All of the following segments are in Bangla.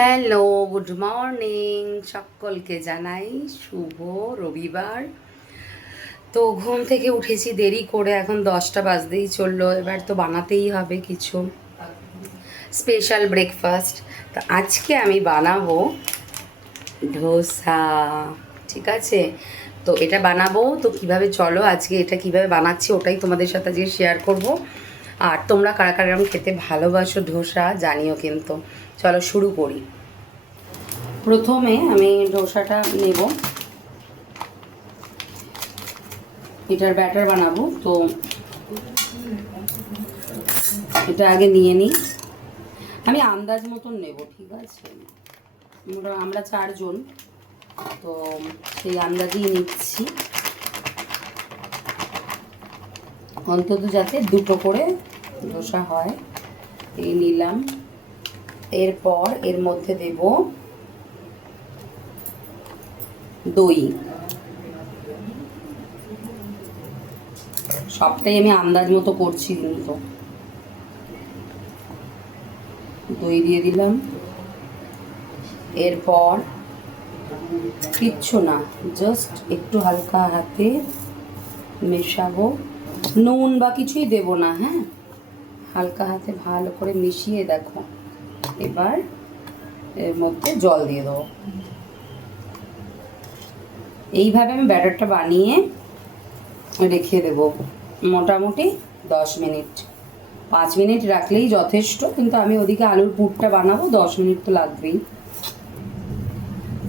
Hello, good morning. সকলকে জানাই শুভ রবিবার। তো ঘুম থেকে উঠেছি দেরি করে, এখন দশটা বাজতেই চলল। এবার তো বানাতেই হবে কিছু। স্পেশাল ব্রেকফাস্ট তো আজকে আমি বানাবো ধোসা, ঠিক আছে? তো এটা বানাবো। তো কীভাবে চলো, আজকে এটা কীভাবে বানাচ্ছি ওটাই তোমাদের সাথে আজকে শেয়ার করব। আর তোমরা কারা কারা খেতে ভালোবাসো ধোসা, জানিও কিন্তু। চলো শুরু করি। প্রথমে আমি ডোসাটা নেব। এটার ব্যাটার বানাবো, তো এটা আগে নিয়ে নিই। আমি আন্দাজ মতন নেব, ঠিক আছে? আমরা আমরা চারজন, তো সেই আন্দাজেই নিচ্ছি। অন্তত যাতে দুটো করে ধোসা হয়, এই নিলাম। এরপর এর মধ্যে দেব দই। সবটাই আমি আন্দাজ মতো করছি কিন্তু। দই দিয়ে দিলাম। এরপর কিচ্ছু না জাস্ট একটু হালকা হাতে মেশাবো। নুন বা কিছুই দেব না হ্যাঁ? হালকা হাতে ভালো করে মিশিয়ে দেখো। এবার এর মধ্যে জল দিয়ে দেবো। এইভাবে আমি ব্যাটারটা বানিয়ে রেখে দেব। মোটামুটি দশ মিনিট। পাঁচ মিনিট রাখলেই যথেষ্ট, কিন্তু আমি ওদিকে আলুর পুরটা বানাবো, দশ মিনিট তো লাগবেই।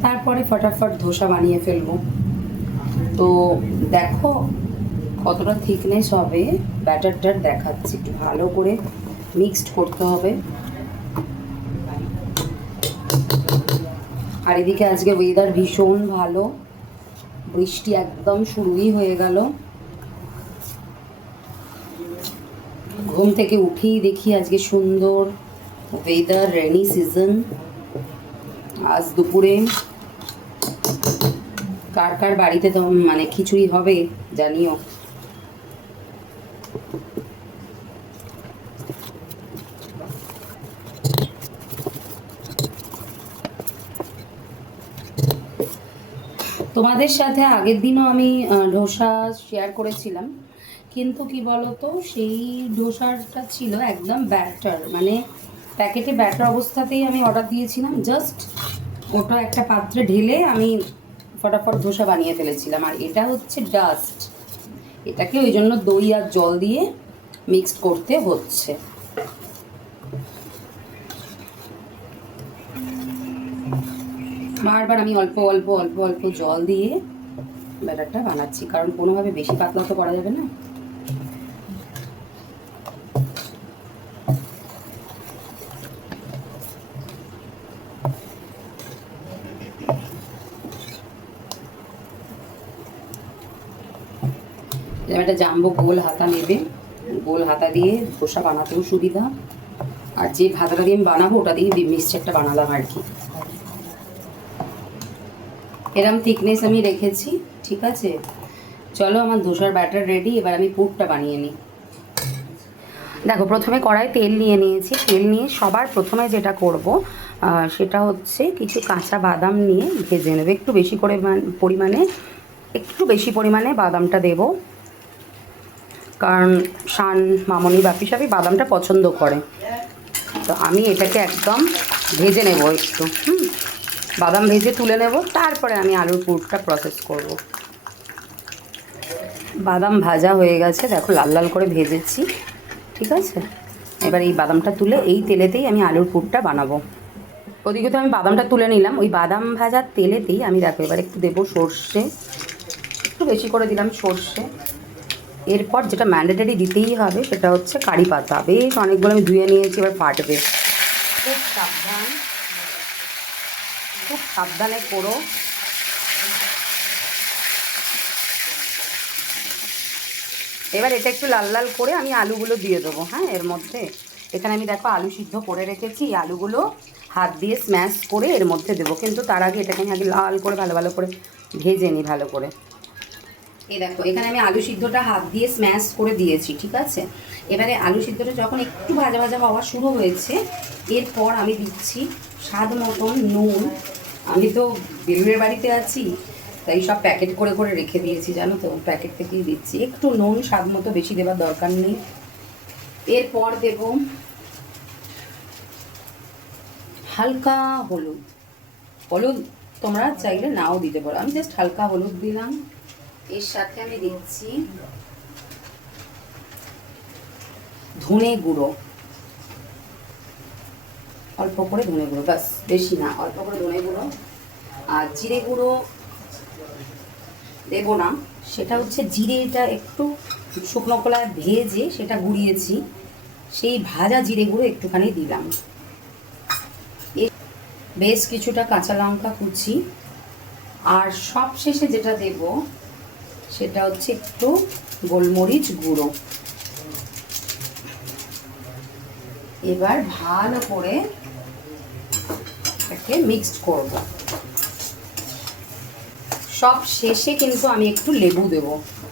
তারপরে ফটাফট ধোসা বানিয়ে ফেলব। তো দেখো কতটা থিকনেস হবে। ব্যাটারটার দেখাচ্ছি, একটু ভালো করে মিক্সড করতে হবে। আর এদিকে আজকে ওয়েদার ভীষণ ভালো। বৃষ্টি একদম শুরুই হয়ে গেল। ঘুম থেকে উঠেই দেখি আজকে সুন্দর ওয়েদার রেনি সিজন আজ দুপুরে কার কার বাড়িতে তো মানে খিচুড়ি হবে জানিও। তোমাদের সাথে আগের দিনও আমি ধোসা শেয়ার করেছিলাম। কিন্তু কি বলতো, সেই ধোসাটা ছিল একদম ব্যাটার মানে প্যাকেটে ব্যাটার অবস্থাতেই আমি অর্ডার দিয়েছিলাম। জাস্ট ওটা একটা পাত্রে ঢেলে আমি ফটাফট ধোসা বানিয়ে ফেলেছিলাম। আর এটা হচ্ছে ডাস্ট এটাকে ওই জন্য দই আর জল দিয়ে মিক্সড করতে হচ্ছে। বারবার আমি অল্প অল্প অল্প অল্প জল দিয়ে ব্যাটারটা বানাচ্ছি, কারণ কোনোভাবে বেশি পাতলা তো করা যাবে না। একটা জাম্বো গোল হাতা নেবে। গোল হাতা দিয়ে ধোসা বানাতেও সুবিধা। আর যে ভাতাটা দিয়ে আমি বানাবো, ওটা দিয়ে মিক্সচারটা বানালাম আর কি। এরম থিকনেস আমি রেখেছি, ঠিক আছে? চলো, আমার ধোসার ব্যাটার রেডি এবার আমি পুরটা বানিয়ে নিই। দেখো, প্রথমে কড়াই তেল নিয়ে নিয়েছি। তেল নিয়ে সবার প্রথমে যেটা করব সেটা হচ্ছে কিছু কাঁচা বাদাম নিয়ে ভেজে নেবে। একটু বেশি করে পরিমাণে, একটু বেশি পরিমাণে বাদামটা দেব। কারণ শান, মামনি, বাপি সাপি বাদামটা পছন্দ করে। তো আমি এটাকে একদম ভেজে নেব একটু, হুম? বাদাম ভেজে তুলে নেব, তারপরে আমি আলুর পুরটা প্রসেস করব। বাদাম ভাজা হয়ে গেছে, দেখো লাল লাল করে ভেজেছি, ঠিক আছে? এবার এই বাদামটা তুলে এই তেলেতেই আমি আলুর পুরটা বানাবো। ওদিকে তো আমি বাদামটা তুলে নিলাম, ওই বাদাম ভাজার তেলেতেই আমি দেখো এবার একটু দেবো সর্ষে, একটু বেশি করে দিলাম সর্ষে। এরপর যেটা ম্যান্ডেটারি দিতেই হবে সেটা হচ্ছে কারি পাতা, বেশ অনেকগুলো আমি ধুয়ে নিয়েছি, এবার ফাটবে। খুব সাবধান। খুব সাবধানে করো। এবার এটা একটু লাল লাল করে আমি আলুগুলো দিয়ে দেবো হ্যাঁ এর মধ্যে। এখানে আমি দেখো আলু সিদ্ধ করে রেখেছি আলুগুলো হাত দিয়ে স্ম্যাশ করে এর মধ্যে দেবো। কিন্তু তার আগে এটাকে আমি আগে লাল করে, ভালো ভালো করে ভেজে নিই, ভালো করে। এই দেখো, এখানে আমি আলু সিদ্ধটা হাত দিয়ে স্ম্যাশ করে দিয়েছি, ঠিক আছে? এবারে আলু সিদ্ধটা যখন একটু ভাজা ভাজা হওয়া শুরু হয়েছে, এরপর আমি দিচ্ছি স্বাদ মতন নুন আমি তো বেলুনের বাড়িতে আছি, তাই সব প্যাকেট করে করে রেখে দিয়েছি, জানো তো, প্যাকেট থেকেই দিচ্ছি। একটু নুন, স্বাদ মতো বেশি দেওয়ার দরকার নেই। এরপর দেব হালকা হলুদ। হলুদ তোমরা চাইলে নাও দিতে পারো। আমি জাস্ট হালকা হলুদ দিলাম। এর সাথে আমি দিচ্ছি ধনে গুঁড়ো। অল্প করে ধনে গুঁড়ো, ব্যাস, বেশি না, অল্প করে ধনে গুঁড়ো। আর জিরে গুঁড়ো দেবো না, সেটা হচ্ছে জিরেটা একটু শুকনো কলায় ভেজে সেটা গুঁড়িয়েছি, সেই ভাজা জিরে গুঁড়ো একটুখানি দিলাম। বেশ কিছুটা কাঁচা লঙ্কা কুচি, আর সব শেষে যেটা দেব সেটা হচ্ছে একটু গোলমরিচ গুঁড়ো। এবার ভালো করে এটাকে মিক্সড করব? সব শেষে কিন্তু আমি একটু লেবু দেব।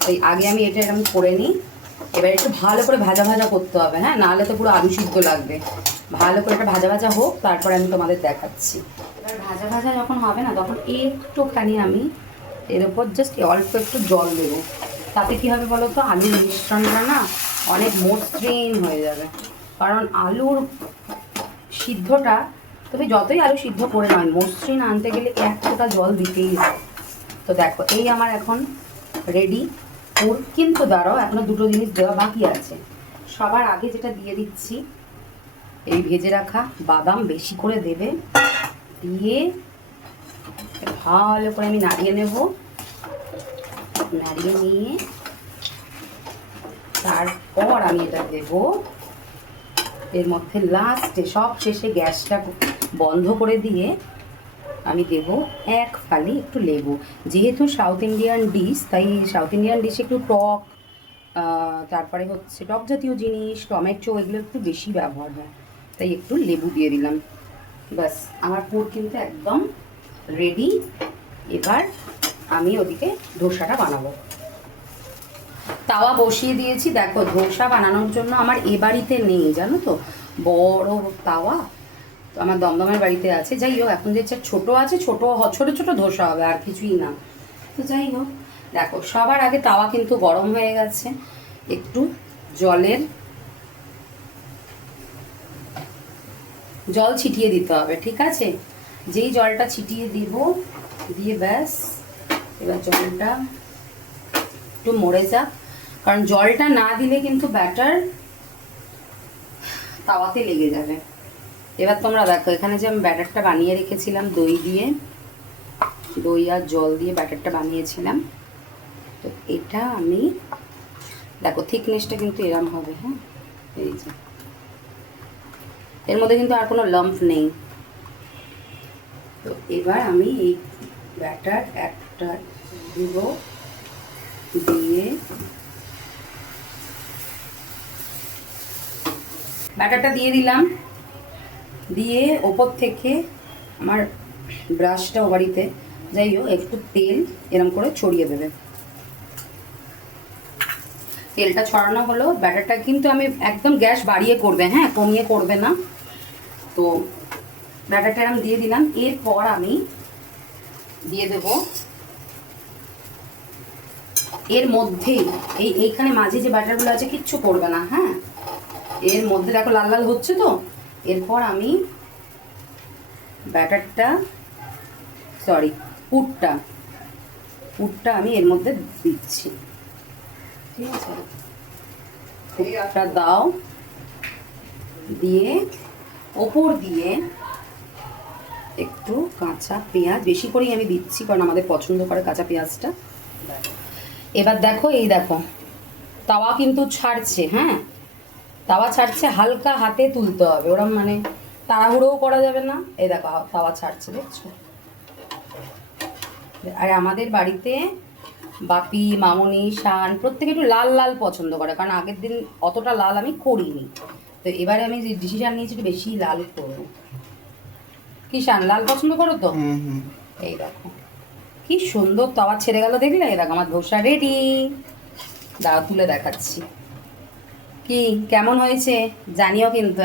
ওই আগে আমি এটা এরকম করে নিই। এবার একটু ভালো করে ভাজা ভাজা করতে হবে হ্যাঁ? নাহলে তো পুরো আলু সিদ্ধ লাগবে। ভালো করে এটা ভাজা ভাজা হোক, তারপরে আমি তোমাদের দেখাচ্ছি। এবার ভাজা ভাজা যখন হবে না, তখন একটুখানি আমি এর উপর জাস্ট অল্প একটু জল দেবো। তাতে কী হবে বলো তো? আলুর মিশ্রণটা না অনেক মসৃণ হয়ে যাবে। কারণ আলুর সিদ্ধটা তুমি যতই আলু সিদ্ধ করে নাও মসৃণ আনতে গেলে এক ফোঁটা জল দিতেই হবে। তো দেখো, এই আমার এখন রেডি ওর কিন্তু দাঁড়াও, এখনও দুটো জিনিস দেওয়া বাকি আছে। সবার আগে যেটা দিয়ে দিচ্ছি, এই ভেজে রাখা বাদাম বেশি করে দেবে। দিয়ে ভালো করে আমি নাড়িয়ে নেব। নাড়িয়ে নিয়ে তারপর আমি এটা দেব। এর মধ্যে লাস্টে সব শেষে গ্যাসটা বন্ধ করে দিয়ে আমি দেব এক ফালি একটু লেবু। যেহেতু সাউথ ইন্ডিয়ান ডিশ তাই সাউথ ইন্ডিয়ান ডিশে একটু টক তারপরে হচ্ছে টক জাতীয় জিনিস, টমেটো, এগুলো একটু বেশি ব্যবহার হয়। তাই একটু লেবু দিয়ে দিলাম। ব্যাস, আমার পুর কিন্তু একদম রেডি এবার আমি ওদিকে ধোসাটা বানাবো। তাওয়া বসিয়ে দিয়েছি। দেখো, ধোসা বানানোর জন্য আমার এ বাড়িতে নেই, জানো তো? বড় তাওয়া। তো আমার দমদমের বাড়িতে আছে। যাই হোক, এখন যে ছোট আছে, ছোট ছোট ছোট ধোসা হবে, আর কিছুই না। তো যাই হোক, দেখো, সবার আগে তাওয়া কিন্তু গরম হয়ে গেছে। একটু জলের জল ছিটিয়ে দিতে হবে, ঠিক আছে? যেই জলটা ছিটিয়ে দিব, দিয়ে ব্যাস, এবার জলটা একটু মরে যাক। কারণ জলটা না দিলে কিন্তু ব্যাটার তাওয়াতে লেগে যাবে। এবার তোমরা দেখো, এখানে যে আমি ব্যাটারটা বানিয়ে রেখেছিলাম, দই দিয়ে, দই আর জল দিয়ে ব্যাটারটা বানিয়েছিলাম। তো এটা আমি, দেখো থিকনেসটা কিন্তু এরম হবে হ্যাঁ? এই যে। এর মধ্যে কিন্তু আর কোনো লাম্প নেই। তো এবার আমি এই ব্যাটার একটা দিব দিয়ে, ব্যাটারটা দিয়ে দিলাম। দিয়ে ওপর থেকে আমার ব্রাশটা বাড়িতে, যাই হোক, একটু তেল এরম করে ছড়িয়ে দেবে। তেলটা ছড়ানো হলো, ব্যাটারটা কিন্তু আমি একদম গ্যাস বাড়িয়ে করবে হ্যাঁ কমিয়ে করবে না। তো ব্যাটারটা এরম দিয়ে দিলাম, এরপর আমি দিয়ে দেব এর মধ্যেই এই এইখানে মাঝে যে ব্যাটারগুলো আছে, কিচ্ছু করবে না হ্যাঁ। এর মধ্যে দেখো লাল লাল হচ্ছে তো এরপর আমি ব্যাটারটা, সরি পুরটা পুরটা আমি এর মধ্যে দিচ্ছি। ঠিক আছে? দাও। দিয়ে ওপর দিয়ে একটু কাঁচা পেঁয়াজ, বেশি করেই আমি দিচ্ছি কারণ আমাদের পছন্দ করে কাঁচা পেঁয়াজটা। এবার দেখো, এই দেখো, তাওয়া কিন্তু ছাড়ছে হ্যাঁ? তাওয়া ছাড়ছে হালকা হাতে তুলতে হবে। ওরম মানে তাড়াহুড়োও করা যাবে না। এই দেখো তাওয়া ছাড়ছে দেখছ? আর আমাদের বাড়িতে বাপি মামনি শান প্রত্যেকে একটু লাল লাল পছন্দ করে কারণ আগের দিন অতটা লাল আমি করিনি। তো এবারে আমি যে ডিসিশন নিয়েছি একটু বেশি লাল করব। কি শান লাল পছন্দ করো তো? এই দেখো। কি সুন্দর তাওয়া ছেড়ে গেল দেখলে? এই দেখো আমার ধোসা রেডি দাঁড়া তুলে দেখাচ্ছি। কি? কেমন হয়েছে? জানিও কিন্তু